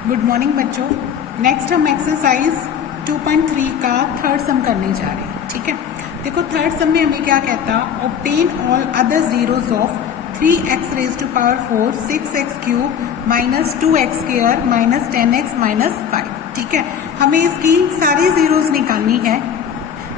Good morning बच्चों। Next हम exercise 2.3 का थर्ड सम करने जा रहे हैं। ठीक है, देखो थर्ड सम में हमें क्या कहता, obtain all other zeros of 3x raise to power 4 6x cube minus 2x square minus 10x minus 5। ठीक है, हमें इसकी सारी जीरोस निकालनी है।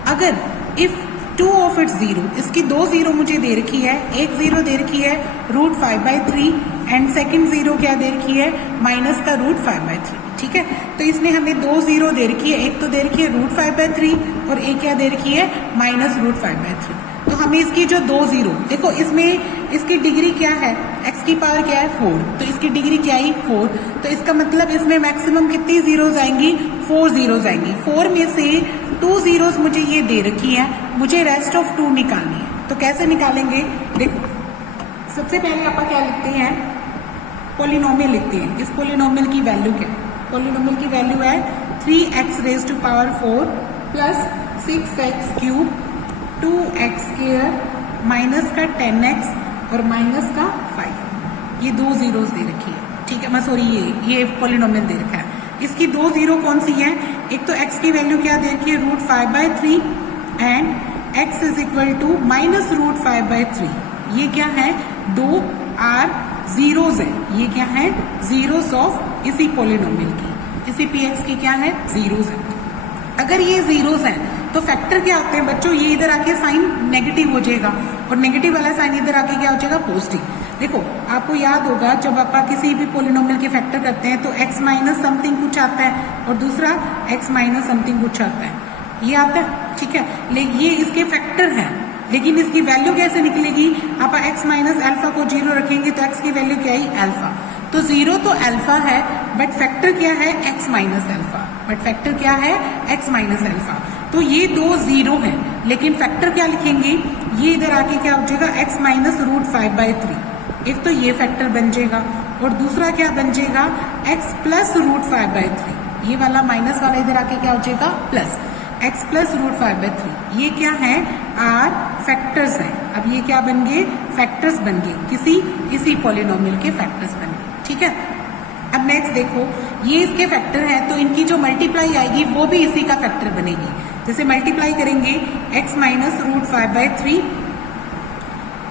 अगर if two of its zero, इसकी दो जीरो मुझे दे रखी है, एक जीरो दे रखी है √5/3 एंड सेकंड जीरो क्या दे रखी है माइनस का √5/3। ठीक है, तो इसमें हमें दो जीरो दे रखी है, एक तो दे रखी है √5/3 और एक क्या दे रखी है माइनस √5/3। तो हमें इसकी जो दो जीरो, देखो इसमें इसकी डिग्री क्या है, x की पावर क्या है 4, तो इसकी डिग्री क्या है 4, तो इसका मतलब इसमें मैक्सिमम कितनी जीरोज आएंगी, 4 जीरोज आएंगी। 4 में से 2 जीरोज मुझे ये दे रखी है, मुझे रेस्ट ऑफ 2 निकालनी है। तो कैसे निकालेंगे, देखो सबसे पहले आप क्या लिखते हैं, पोलिनोमियल लिखते हैं। इस पोलिनोमियल की वैल्यू क्या है, पोलिनोमियल की वैल्यू है 3x raise to power 4 plus 6x cube 2x square minus का 10x और माइनस का 5। ये दो जीरोस दे रखी है। ठीक है, मैं सॉरी ये पोलिनोमियल दे रखा है। इसकी दो जीरो कौन सी है, एक तो x की वैल्यू क्या दे रखी है √5/3 and x is equal to minus √5/3। ये क्या है, दो आर जीरोस है, ये क्या है जीरोस ऑफ इसी पोलिनोमियल की, इसी px की क्या है जीरोस है। अगर ये जीरोस हैं तो फैक्टर क्या होते हैं बच्चों, ये इधर आके साइन नेगेटिव हो जाएगा और नेगेटिव वाला साइन इधर आके क्या हो जाएगा पॉजिटिव। देखो आपको याद होगा जब आप किसी भी पोलिनोमियल के फैक्टर करते हैं तो x माइनस समथिंग कुछ आता है और दूसरा x माइनस समथिंग कुछ आता है, ये आता है। ठीक है, लेकिन ये इसके फैक्टर हैं, लेकिन इसकी वैल्यू कैसे निकलेगी, आप x माइनस अल्फा को 0 रखेंगे तो x की वैल्यू क्या है अल्फा। तो 0 तो अल्फा है बट फैक्टर क्या है x minus alpha, but factor क्या है x माइनस अल्फा। तो ये दो जीरो हैं, लेकिन फैक्टर क्या लिखेंगे, ये इधर आके क्या हो जाएगा x माइनस √5/3। एक तो ये फैक्टर बन जाएगा और दूसरा क्या बन जाएगा x प्लस √5/3। ये वाला माइनस वाला इधर आके क्या हो जाएगा प्लस x प्लस √5/3। ये क्या है आर फैक्टर्स हैं। अब ये क्या बन गए, फैक्टर्स बन गए, इसी पॉलिनोमियल के फैक्टर्स बन गए। ठीक है, अब नेक्स्ट देखो ये इसके फैक्टर हैं तो इनकी जो मल्टीप्लाई आएगी वो भी इसी का फैक्टर बनेगी। जैसे मल्टीप्लाई करेंगे x minus √5/3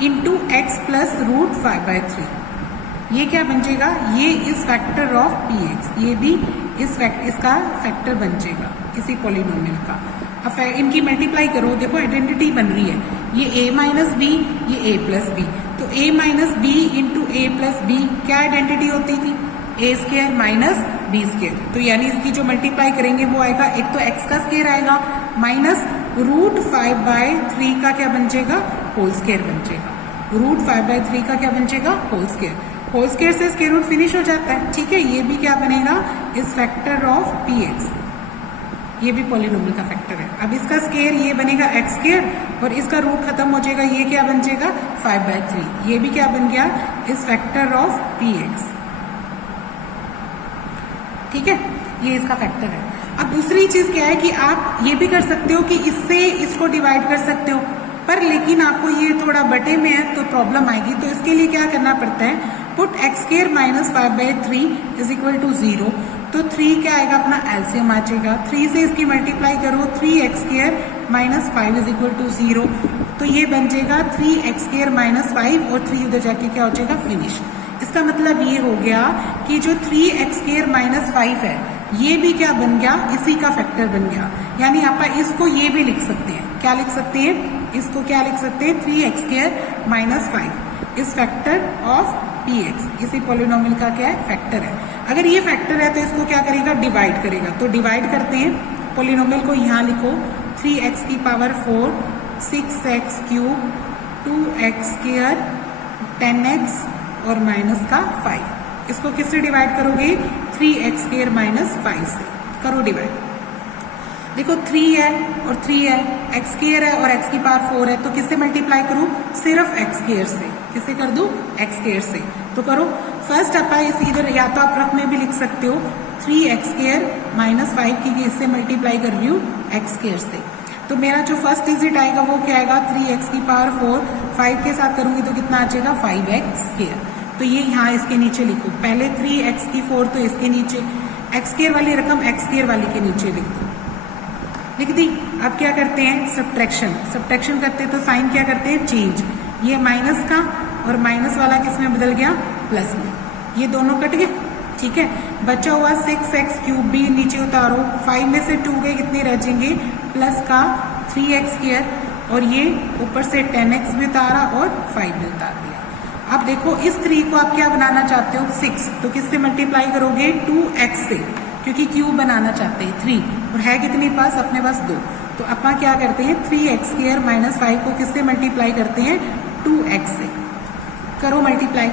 into x plus √5/3, ये क्या बन जाएगा, ये इस फैक्टर ऑफ px, ये भी इसका फैक्टर बन जाएगा किसी पॉलिनोमियल का। अब इनकी मल्टीप्लाई करो, देखो आइडेंटिटी बन रही है, ये a माइनस बी, ये a प्लस बी, तो a minus b into a plus b क्या आइडेंटिटी होती थी a square minus b square. तो यानी इसकी जो मल्टीप्लाई करेंगे वो आएगा, एक तो x का स्क्वायर आएगा माइनस √5/3 का क्या बन जाएगा होल स्क्वायर बन जाएगा, √5/3 का क्या बन जाएगा होल स्क्वायर। होल स्क्वायर से स्क्वायर रूट फिनिश हो जाता है। ठीक है, ये भी क्या बनेगा इस फैक्टर ऑफ px, ये भी पॉलिनोमियल का फैक्टर है। अब इसका स्क्वायर ये बनेगा x स्क्वायर और इसका रूट खत्म हो जाएगा, ये क्या बन जाएगा 5/3। ये भी क्या बन गया इस फैक्टर ऑफ px। ठीक है, ये इसका फैक्टर है। अब दूसरी चीज क्या है कि आप ये भी कर सकते हो कि इससे इसको डिवाइड कर सकते हो, पर लेकिन आपको ये थोड़ा बटे में है तो प्रॉब्लम आएगी। तो इसके लिए क्या करना पड़ता है, put x square minus 5/3 is equal to 0। तो 3 क्या आएगा अपना एलसीएम आ जाएगा, 3 से इसकी मल्टीप्लाई करो 3x square minus 5 is equal to 0। तो ये बन जाएगा 3x स्क्वायर माइनस 5 और 3 उधर जाके क्या हो जाएगा फिनिश। इसका मतलब ये हो गया कि जो 3x स्क्वायर माइनस 5 है ये भी क्या बन गया इसी का फैक्टर बन गया। यानी आप इसको ये भी लिख सकते हैं, क्या लिख सकते हैं, इसको क्या लिख सकते हैं 3x स्क्वायर माइनस 5 इस फैक्टर ऑफ px, इसी पॉलिनोमियल का क्या है फैक्टर है। अगर ये फैक्टर है तो इसको क्या करेगा डिवाइड करेगा। तो डिवाइड करते हैं, पॉलिनोमियल को यहाँ लिखो 3x की power 4 6x cube 2x square 10x और माइनस का 5। इसको किससे डिवाइड करोगे 3x स्क्वायर माइनस 5 से करो डिवाइड। देखो 3 है और 3 है, x स्क्वायर है और x की पावर 4 है, तो किससे मल्टीप्लाई करूं सिर्फ x स्क्वायर से, किससे कर दूं x स्क्वायर से। तो करो फर्स्ट आप इस इधर या तो आप रफ में भी लिख सकते हो 3x स्क्वायर माइनस 5 की इससे मल्टीप्लाई कर रही हूँ x स्क्वायर से। तो मेरा जो फर्स्ट डिजिट आएगा वो क्या आएगा 3x की पावर 4, 5 के साथ करूंगी तो कितना आ जाएगा 5x स्क्वायर। तो ये यहाँ इसके नीचे लिखो, पहले 3x⁴ तो इसके नीचे, x² वाली रकम x² वाली के नीचे लिख दो, लिख दी। अब क्या करते हैं, सब्ट्रैक्शन करते हैं तो साइन क्या करते हैं, चेंज। ये माइनस का और माइनस वाला किस में बदल गया, प्लस में, ये दोनों कट गए, ठीक है। बचा हुआ 6x³ भी नीचे उतारो, 5 में से 2 गए, कितने रह जाएंगे, प्लस का 3x², और ये ऊपर से 10x भी उतारा और 5 भी उतार दिया। अब देखो इस 3 को आप क्या बनाना चाहते हो, 6, तो किससे मल्टीप्लाई करोगे, 2x से, क्योंकि क्यूब बनाना चाहते हैं 3, और है कितने पास, अपने पास 2, तो अपना क्या करते हैं 3x² - 5 को किससे मल्टीप्लाई करते हैं, 2x से। करो मल्टीप्लाई,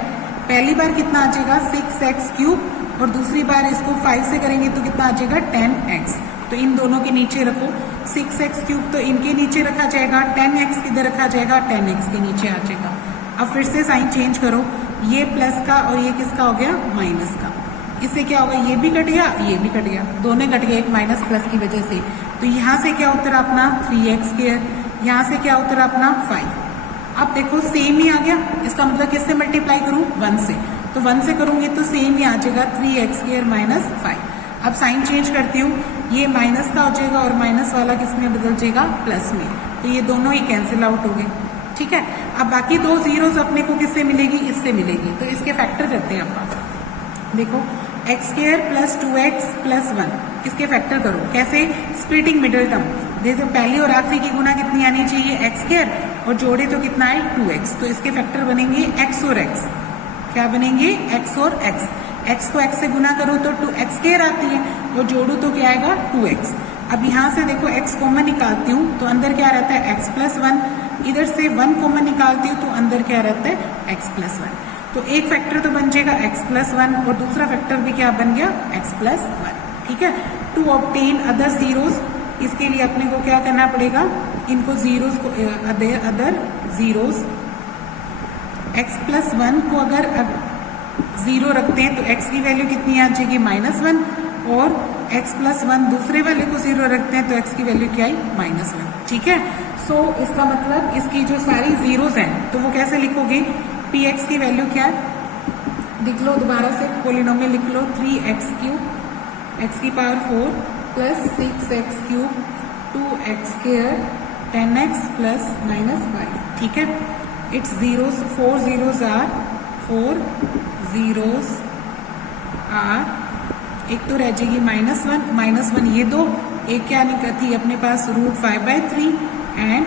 पहली बार कितना आ जाएगा 6x³ और दूसरी बार इसको 5 से करेंगे तो कितना आ जाएगा 10x, तो इन दोनों के नीचे रखो, 6x³ तो इनके नीचे रखा जाएगा, 10x किधर रखा जाएगा, 10x के नीचे आ जाएगा। अब फिर से साइन चेंज करो, ये प्लस का और ये किसका हो गया, माइनस का, इससे क्या होगा, ये भी कट गया, ये भी कट गया, दोनों कट गए एक माइनस प्लस की वजह से। तो यहाँ से क्या उत्तर अपना 3x², यहाँ से क्या उत्तर अपना 5। अब देखो सेम ही आ गया, इसका मतलब किससे मल्टीप्लाई करूँ, 1 से, तो 1 से करूंगी तो सेम ही आ जाएगा 3x² - 5। अब साइन चेंज करती हूँ, ये माइनस का हो जाएगा और माइनस वाला किसमें बदल जाएगा, प्लस में, तो ये दोनों ही कैंसिल आउट हो गए, ठीक है। अब बाकी 2 जीरोस अपने को किससे मिलेगी, इससे मिलेगी, तो इसके फैक्टर करते हैं आप। देखो x² + 2x + 1, इसके फैक्टर करो, कैसे, स्प्लिटिंग मिडिल टर्म, देखो पहली और आखिरी की गुना कितनी आनी चाहिए, x² और जोड़े तो कितना है 2x, तो इसके फैक्टर बनेंगे x और x, क्या बनेंगे, x और x, x को x से गुना करो तो 2x² आती है, और जोड़ू तो क्या आएगा 2x। अब यहाँ से देखो x कॉमन निकालती हूँ तो अंदर क्या रहता है x + 1, इधर से 1 कॉमन निकालती हूँ तो अंदर क्या रहता है x + 1, तो एक फैक्टर तो बन जाएगा x + 1 और दूसरा फैक्टर भी क्या बन गया x + 1, ठीक है। टू ऑब्टेन अदर जीरोस, इसके लिए अपने को क्या करना पड़ेगा, इनको जीरोस को अदर जीरोस, x + 1 को अगर 0 रखते हैं तो x की वैल्यू कितनी आ जाएगी, -1, और x + 1 दूसरे वाले को 0 रखते हैं तो x की वैल्यू क्या आई, -1, ठीक है। सो इसका मतलब इसकी जो सारी जीरोस हैं तो वो कैसे लिखोगे, px की वैल्यू क्या है, लिख लो दोबारा से, पोलिनोमियल लिख लो 3x³ x⁴ + 6x³ 2x² 10x + -5, ठीक है। इट्स जीरोस, 4 zeros are, एक तो रह जाएगी -1 ये दो, एक क्या निकलती अपने पास √5/3 एंड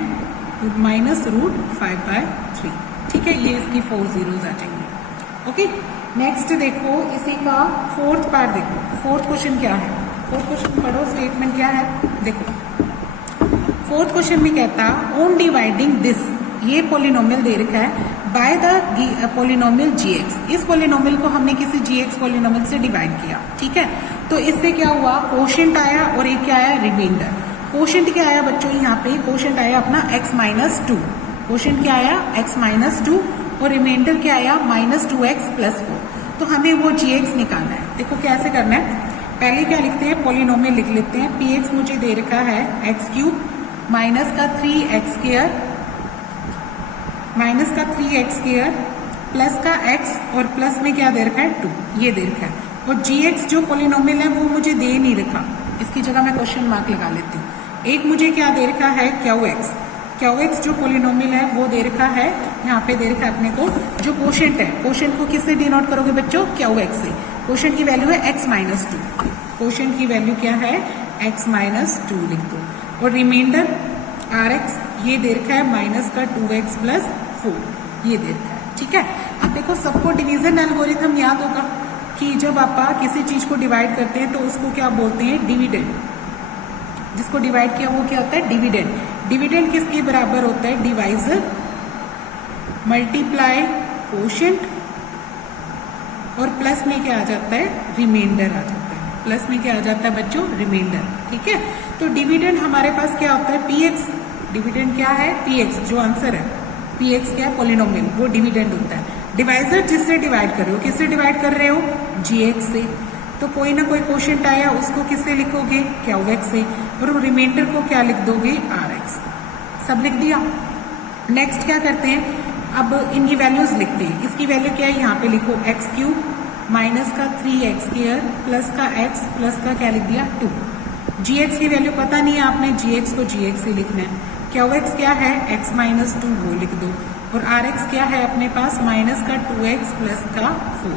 -√5/3, ठीक है, ये इसकी 4 zeros आ जाएंगे, ओके। नेक्स्ट देखो इसी का 4th पार्ट, देखो 4th क्वेश्चन क्या है, 4th क्वेश्चन पढ़ो, स्टेटमेंट क्या है, देखो 4th क्वेश्चन में कहता ऑन डिवाइडिंग दिस, ये पोलिनोमियल दे रखा है, बाय द पोलिनोमियल gx, इस पोलिनोमियल को हमने किसी gx पोलिनोमियल से डिवाइड किया, ठीक है। तो इससे क्या हुआ, कोशेंट आया और एक क्या आया, रिमाइंडर। कोशेंट क्या आया बच्चों, यहाँ पे कोशेंट आया अपना x - 2, कोशेंट क्या आया x - 2, और रिमाइंडर क्या आया -2x + 4, तो हमें वो gx निकालना है। देखो कैसे करना है, पहले क्या लिखते हैं, पोलिनोमियल लिख लेते हैं, px मुझे दे रखा है x³ -3x² प्लस का x और प्लस में क्या दे रखा है 2, ये दे रखा है, और gx जो पोलिनोमियल है वो मुझे दे नहीं रखा, इसकी जगह मैं क्वेश्चन मार्क लगा लेती हूँ। एक मुझे क्या दे रखा है QX जो पोलिनोमियल है वो दे रखा है, यहाँ पे दे रखा है अपने को जो कोशेंट है, कोशेंट को किससे डिनोट करोगे बच्चों, QX से। कोशेंट की वैल्यू है x - 2, कोशेंट की वैल्यू क्या है x - 2 लिख दो, और रिमाइंडर RX ये दे रखा है -2x + 4, ये दे रखा है, ठीक है। अब देखो सबको डिवीजन एल्गोरिथम याद होगा कि जब आप किसी चीज को डिवाइड करते हैं तो उसको क्या बोलते हैं, डिविडेंड, जिसको डिवाइड किया वो क्या होता है, डिविडेंड। डिविडेंड किसके बराबर होता है, डिवाइजर मल्टीप्लाई कोशेंट, और प्लस में क्या आ जाता है, रिमाइंडर आ जाता है, प्लस में क्या आ जाता है बच्चों, रिमाइंडर, ठीक है। तो डिविडेंड हमारे पास क्या होता है, px, डिविडेंड क्या है px, जो आंसर है px क्या है, पोलिनोमियल, वो डिविडेंड होता है। डिवाइजर जिससे डिवाइड कर रहे हो, किससे डिवाइड कर रहे हो, gx से, तो कोई ना कोई कोशेंट आया उसको किससे लिखोगे, QX से, और रिमाइंडर को क्या लिख दोगे, RX, सब लिख दिया। नेक्स्ट क्या करते हैं, अब इनकी वैल्यूज लिखते हैं। इसकी वैल्यू क्या है, यहाँ पे लिखो एक्स क्यूब माइनस का 3x² प्लस का x प्लस का क्या लिख दिया 2। gx की वैल्यू पता नहीं है, आपने gx को gx ही लिखना है। qx क्या है, x माइनस 2 वो लिख दो, और rx क्या है अपने पास माइनस का 2x प्लस का 4।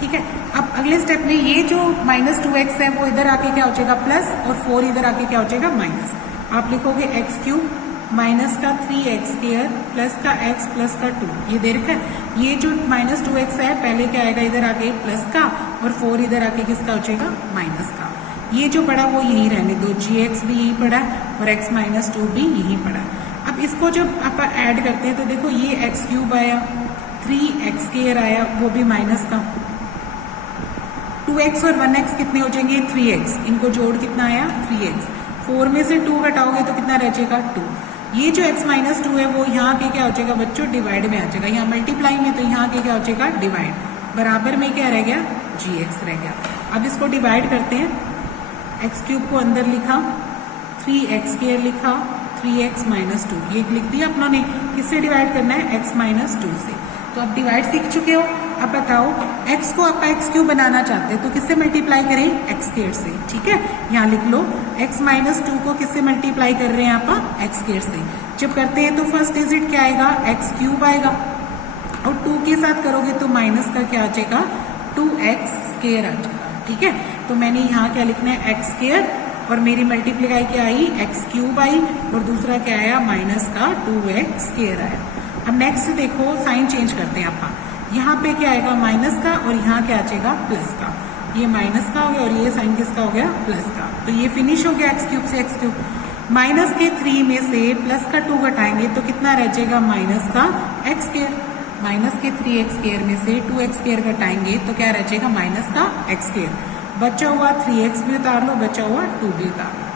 ठीक है, अब अगले स्टेप में ये जो माइनस 2x है वो इधर आके क्या हो जाएगा प्लस, और 4 इधर आके क्या हो जाएगा माइनस। आप लिखोगे एक्स क्यूब माइनस का 3x² प्लस का x प्लस का 2। ये दे रखा है, ये जो माइनस 2x है पहले क्या आएगा इधर आके प्लस का, और 4 इधर आके किसका हो जाएगा माइनस का। ये जो पड़ा वो यही रहने दो, gx भी यही पड़ा और x माइनस 2 भी यही पड़ा। अब इसको जब आप ऐड करते हैं तो देखो ये एक्स क्यूब आया, 3x² आया वो भी माइनस का, 2x और 1x कितने हो जाएंगे 3x, इनको जोड़ कितना आया 3x, 4 में से 2 घटाओगे तो कितना रह जाएगा 2। ये जो x माइनस 2 है वो यहाँ के क्या हो जाएगा बच्चों डिवाइड में आ जाएगा, यहाँ मल्टीप्लाई में तो यहाँ के क्या हो जाएगा डिवाइड, बराबर में क्या रह गया gx रह गया। अब इसको डिवाइड करते हैं, एक्स क्यूब को अंदर लिखा, 3x² लिखा, 3x माइनस 2 ये लिख दिया अपनों ने। किससे डिवाइड करना है x माइनस 2 से। तो अब डिवाइड सीख चुके हो, अब बताओ x को आप एक्स क्यूब बनाना चाहते हैं तो किससे मल्टीप्लाई करें x² से। ठीक है, यहाँ लिख लो x माइनस 2 को किससे मल्टीप्लाई कर रहे हैं आप x² से। जब करते हैं तो फर्स्ट डिजिट क्या आएगा एक्स क्यूब आएगा, और 2 के साथ करोगे तो माइनस का क्या आ जाएगा 2x² आ जाएगा। ठीक है, तो मैंने यहाँ क्या लिखना है x² और मेरी मल्टीप्लाई क्या आई एक्स क्यूब आई, और दूसरा क्या आया माइनस का 2x² आया। अब नेक्स्ट देखो साइन चेंज करते हैं आप, यहाँ पे क्या आएगा माइनस का और यहाँ क्या आ जाएगा प्लस का, ये माइनस का हो गया और ये साइन किसका हो गया प्लस का। तो ये फिनिश हो गया एक्स क्यूब से एक्स क्यूब। माइनस के 3 में से प्लस का 2 घटाएंगे तो कितना रह जाएगा माइनस का x², माइनस के 3x² में से 2x² घटाएंगे तो क्या रह जाएगा माइनस का x²। बचा हुआ 3x भी उतार लो, बचा हुआ 2 भी उतार लो।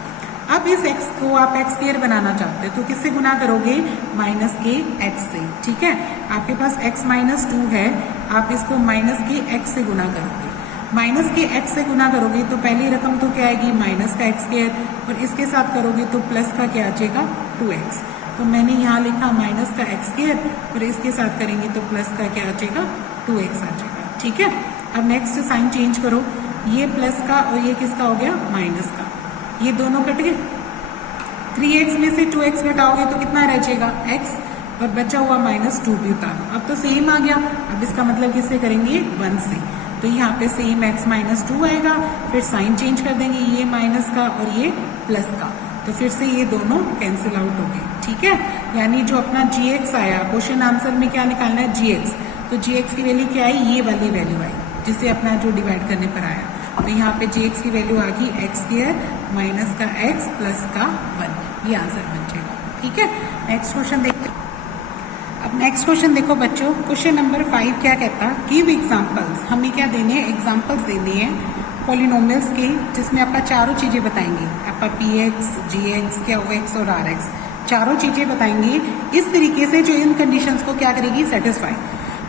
अब इस x को आप x² बनाना चाहते हो तो किससे गुना करोगे माइनस के x से। ठीक है, आपके पास x माइनस 2 है, आप इसको माइनस के x से गुना करोगे। माइनस के x से गुना करोगे तो पहली रकम तो क्या आएगी माइनस का x², और इसके साथ करोगे तो प्लस का क्या आ जाएगा 2x। तो मैंने यहाँ लिखा माइनस का x² और इसके साथ करेंगे तो प्लस का क्या आ जाएगा 2x आ जाएगा। ठीक है, अब नेक्स्ट साइन चेंज करो, ये प्लस का और ये किसका हो गया माइनस का, ये दोनों कट गए। 3x में से 2x घटाओगे तो कितना रह जाएगा x, और बचा हुआ माइनस 2 भी उतारो। अब तो सेम आ गया, अब इसका मतलब किससे करेंगे 1 से, तो यहाँ पे सेम x माइनस 2 आएगा। फिर साइन चेंज कर देंगे, ये माइनस का और ये प्लस का, तो फिर से ये दोनों कैंसिल आउट हो गए। ठीक है, यानी जो अपना gx आया क्वेश्चन आंसर में क्या निकालना है gx, तो gx की वैल्यू क्या आई ये वाली वैल्यू आई जिससे अपना जो डिवाइड करने पर आया। तो यहाँ पे gx की वैल्यू आ गई x² माइनस का x प्लस का 1, ये आंसर बन जाएगा। ठीक है, नेक्स्ट क्वेश्चन देखते हैं। अब नेक्स्ट क्वेश्चन देखो बच्चों, क्वेश्चन नंबर 5 क्या कहता है, गिव एग्जांपल्स। हमें क्या देने हैं एग्जांपल्स देने हैं पॉलिनोमियल्स के, जिसमें आपका चारों चीजें बताएंगे, आपका px, gx, qx और rx चारों चीजें बताएंगे इस तरीके से जो इन कंडीशंस को क्या करेगी सेटिस्फाई।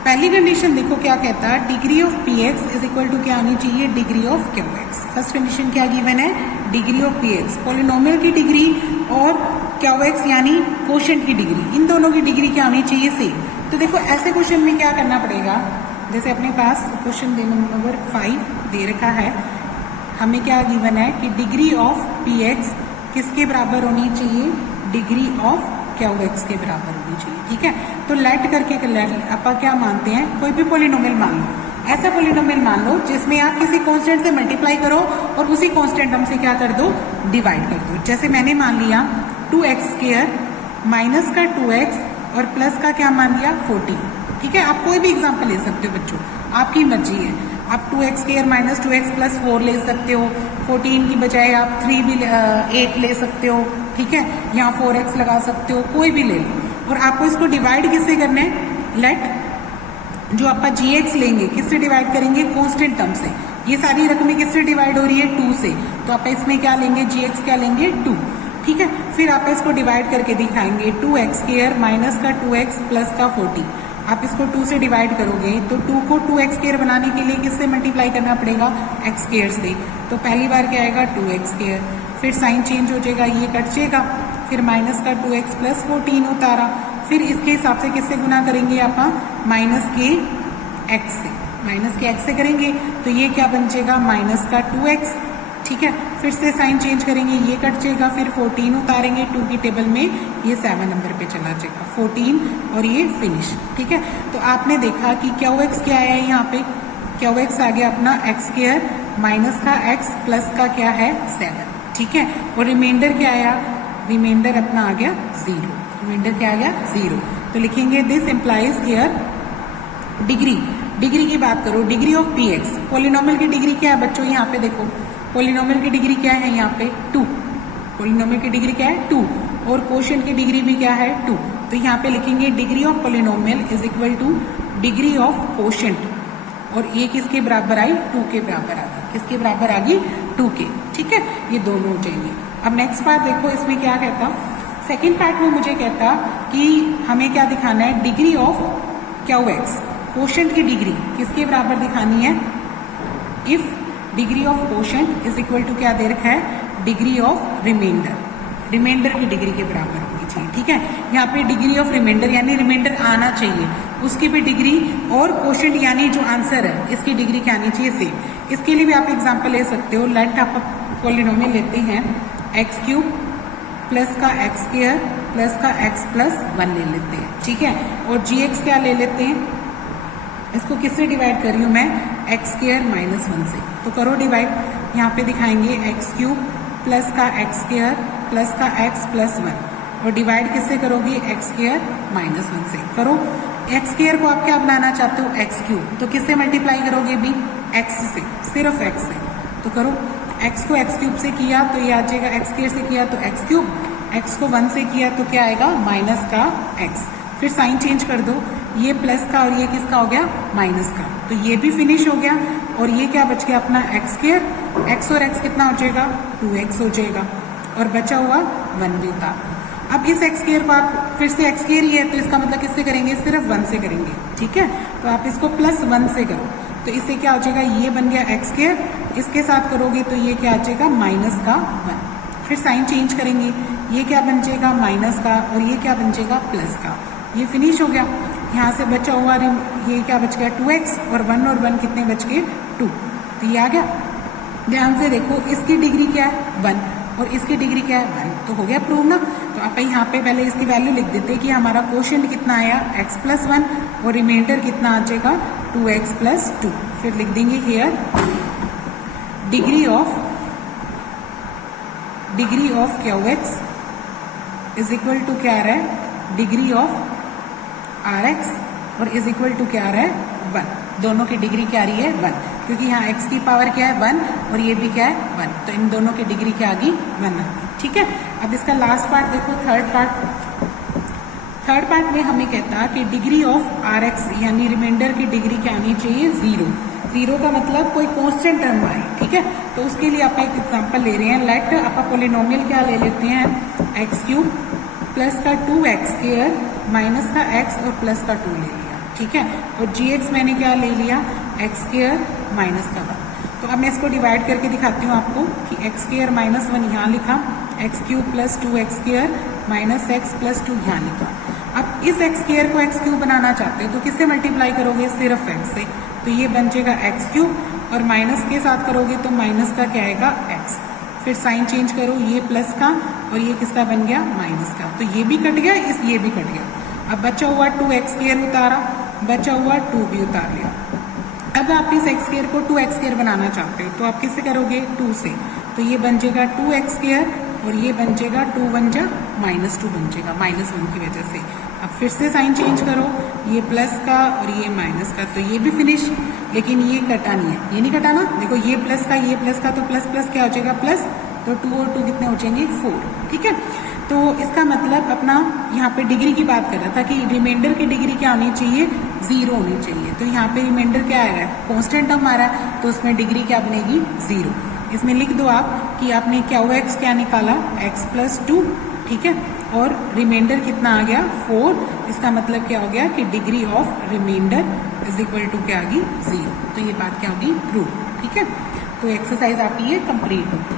पहली कंडीशन देखो क्या कहता है, degree of px is equal to क्या आनी चाहिए degree of qx। First condition क्या गिवन है डिग्री ऑफ px, पॉलिनोमियल की डिग्री और qx यानी कोशेंट की डिग्री, इन दोनों की डिग्री क्या आनी चाहिए सेम। तो देखो ऐसे क्वेश्चन में क्या करना पड़ेगा, जैसे अपने पास क्वेश्चन नंबर 5 दे रखा है, हमें क्या गिवन है कि डिग्री ऑफ px किसके बराबर होनी चाहिए डिग्री ऑफ qx के बराबर होनी चाहिए। ठीक है, तो लेट करके आप क्या मानते हैं, कोई भी पॉलिनोमियल मान लो, ऐसा पॉलिनोमियल मान लो जिसमें आप किसी कांस्टेंट से मल्टीप्लाई करो और उसी कांस्टेंट टर्म से क्या कर दो डिवाइड कर दो। जैसे मैंने मान लिया 2x² माइनस का 2x और प्लस का क्या मान लिया 14। ठीक है, आप कोई भी एग्जाम्पल ले सकते हो बच्चों, आपकी मर्जी है, आप 2x² माइनस 2x प्लस 4 ले सकते हो, 14 की बजाय आप 3 भी 8 ले सकते हो। ठीक है, यहाँ 4x लगा सकते हो, कोई भी ले लो, और आपको इसको डिवाइड किससे करना है, लेट जो आप gx लेंगे किससे डिवाइड करेंगे कांस्टेंट टर्म से। ये सारी रकमें किससे डिवाइड हो रही है 2 से, तो आप इसमें क्या लेंगे gx क्या लेंगे 2। ठीक है, फिर आप इसको डिवाइड करके दिखाएंगे 2x² माइनस का 2x प्लस का 14। आप इसको 2 से डिवाइड करोगे तो 2 को 2x² बनाने के लिए किससे मल्टीप्लाई करना पड़ेगा x² से। तो पहली बार क्या आएगा 2x², फिर साइन चेंज हो जाएगा, ये कट जाएगा, फिर माइनस का 2x प्लस 14 उतारा, फिर इसके हिसाब से किससे गुना करेंगे आप, माइनस के एक्स से, माइनस के एक्स से करेंगे तो ये क्या बन जाएगा माइनस का 2x, ठीक है। फिर से साइन चेंज करेंगे, ये कट जाएगा, फिर 14 उतारेंगे 2 की टेबल में, ये 7 नंबर पे चला जाएगा 14 और ये फिनिश, ठीक है। तो आपने देखा कि QX क्या आया है यहाँ पे, QX आ गया अपना एक्स स्क्वायर माइनस का x प्लस का क्या है 7, ठीक है। और रिमाइंडर क्या आया, रिमाइंडर अपना आ गया 0, रिमाइंडर क्या आ गया 0। तो लिखेंगे this implies here degree, degree की बात करो, डिग्री ऑफ px, पोलिनोमियल की डिग्री क्या है बच्चों, यहाँ पे देखो पोलिनोमियल की डिग्री क्या है यहाँ पे 2, पोलिनोमियल की डिग्री क्या है 2 और कोशेंट की डिग्री भी क्या है 2। तो यहाँ पे लिखेंगे degree of polynomial is equal two degree of quotient, और ये किसके बराबर आई 2 के बराबर आ गई, किसके बराबर आ गई 2 के, ठीक है। ये दोनों हो जाएंगे। अब नेक्स्ट पार्ट देखो, इसमें क्या कहता, सेकेंड पार्ट में मुझे कहता कि हमें क्या दिखाना है, डिग्री ऑफ QX, कोशेंट की डिग्री किसके बराबर दिखानी है, if degree of quotient is equal to क्या दे रखा है, डिग्री ऑफ रिमाइंडर, रिमाइंडर की डिग्री के बराबर होनी चाहिए, ठीक है। यहाँ पे डिग्री ऑफ रिमाइंडर यानी रिमाइंडर आना चाहिए, उसकी भी डिग्री, और कोशेंट यानी जो आंसर है इसकी डिग्री क्या आनी चाहिए सेम। इसके लिए भी आप एग्जांपल ले सकते हो, लेट आप पॉलिनोमियल लेते हैं x³ प्लस का x स्क्वायर प्लस का x प्लस 1 ले लेते हैं, ठीक है। और gx क्या ले लेते हैं, इसको किससे डिवाइड कर रही हूँ मैं, एक्स स्क्वायर माइनस 1 से, तो करो डिवाइड। यहाँ पे दिखाएंगे x³ प्लस का x स्क्वायर प्लस का x प्लस 1, और डिवाइड किससे करोगे, एक्स स्क्वायर माइनस 1 से करो। एक्स स्क्वायर को आप क्या बनाना चाहते हो, x³, तो किससे मल्टीप्लाई करोगे भी, x से, सिर्फ x से, तो करो। x को x³ से किया तो ये आ जाएगा, x स्क्वायर से किया तो x³, x को 1 से किया तो क्या आएगा माइनस का x, फिर साइन चेंज कर दो, ये प्लस का और ये किसका हो गया माइनस का, तो ये भी फिनिश हो गया। और ये क्या बच गया अपना एक्स स्क्वायर, x और x कितना हो जाएगा 2x हो जाएगा, और बचा हुआ 1 भी उतार दो। अब इस एक्स स्क्वायर को आप फिर से एक्स स्क्वायर ही है तो इसका मतलब किससे करेंगे, सिर्फ 1 से करेंगे, ठीक है। तो आप इसको प्लस 1 से करो, तो इससे क्या हो जाएगा, ये बन गया एक्स स्क्वायर, इसके साथ करोगे तो ये क्या आ जाएगा माइनस का 1, फिर साइन चेंज करेंगे, ये क्या बन जाएगा माइनस का, और ये क्या बन जाएगा प्लस का, ये फिनिश हो गया। यहाँ से बचा हुआ ये क्या बच गया 2x, और 1 कितने बच गए 2, तो ये आ गया। ध्यान से देखो, इसकी डिग्री क्या है 1 और इसकी डिग्री क्या है 1, तो हो गया प्रूव ना। तो आप यहाँ पे पहले इसकी वैल्यू लिख देते कि हमारा कोशेंट कितना आया x प्लस 1 और रिमाइंडर कितना आ जाएगा 2x प्लस 2, फिर लिख देंगे here degree of QX is equal to क्या आ रहा है, डिग्री ऑफ RX, और इज इक्वल टू क्या आ रहा है 1, दोनों की डिग्री क्या आ रही है 1, क्योंकि यहाँ x की पावर क्या है 1 और ये भी क्या है 1, तो इन दोनों की डिग्री क्या आ गई 1 आ गई, ठीक है। अब इसका लास्ट पार्ट देखो, थर्ड पार्ट में हमें कहता कि डिग्री ऑफ RX यानी रिमाइंडर की डिग्री क्या आनी चाहिए 0, 0 का मतलब कोई कांस्टेंट टर्म आए, ठीक है। तो उसके लिए आप एक एग्जांपल ले रहे हैं, लेट आप पोलिनोमियल क्या ले लेते हैं x³ प्लस का 2x स्क्वायर माइनस का x और प्लस का 2 ले लिया, ठीक है। और gx मैंने क्या ले लिया x स्क्वायर माइनस का 1, तो अब मैं इसको डिवाइड करके दिखाती हूँ आपको कि x स्क्वायर माइनस 1 यहाँ लिखा, x³ plus 2x square minus x plus 2 यहाँ लिखा। अब इस x स्क्वायर को x³ बनाना चाहते हो तो किससे मल्टीप्लाई करोगे, सिर्फ x से, तो ये बन जाएगा x³ और माइनस के साथ करोगे तो माइनस का क्या आएगा x, फिर साइन चेंज करो, ये प्लस का और ये किसका बन गया माइनस का, तो ये भी कट गया, ये भी कट गया। अब बचा हुआ 2x स्क्वायर उतारा, बचा हुआ 2 भी उतार लिया। अब आप इस x स्क्वायर को 2x स्क्वायर बनाना चाहते हो तो आप किससे करोगे 2 से, तो ये बन जाएगा 2x स्क्वायर और ये बन जाएगा 2 1 जा माइनस 2 बन जाएगा माइनस 1 की वजह से। अब फिर से साइन चेंज करो, ये प्लस का और ये माइनस का, तो ये भी फिनिश, लेकिन ये कटा नहीं है, ये नहीं कटा ना, देखो ये प्लस का तो प्लस प्लस क्या हो जाएगा प्लस, तो 2 और 2 कितने हो जाएंगे 4, ठीक है। तो इसका मतलब अपना यहाँ पे डिग्री की बात कर रहा था कि रिमाइंडर की डिग्री क्या होनी चाहिए 0 होनी चाहिए, तो यहाँ पे रिमाइंडर क्या आएगा कांस्टेंट टर्म आ रहा है, तो उसमें डिग्री क्या बनेगी 0। इसमें लिख दो आप कि आपने QX क्या निकाला x प्लस 2, ठीक है, और रिमाइंडर कितना आ गया 4, इसका मतलब क्या हो गया कि degree of remainder is equal to क्या आ गई 0, तो ये बात क्या होगी प्रूव, ठीक है। तो एक्सरसाइज आपकी ये कंप्लीट होगी।